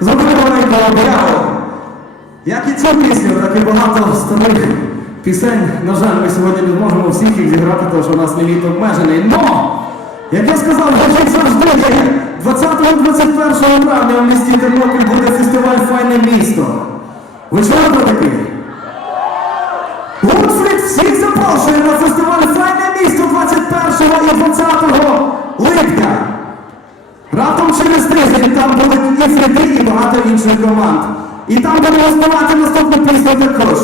зробили маленьку об'яву. Як і цю пісню, так і багато старих пісень. На жаль, ми сьогодні не зможемо всіх їх зіграти, тому що у нас ліміт обмежений. Но, як я сказав, вже завжди є. 20-21 травня в місті Тернопіль буде фестиваль Файне місто. Ви чули про такий? Гудфрід всіх запрошує на фестиваль Файне місто 21 і 20 липня. Тиждень там будуть і Фреди, і багато інших команд. І там будемо співати наступну пісню також.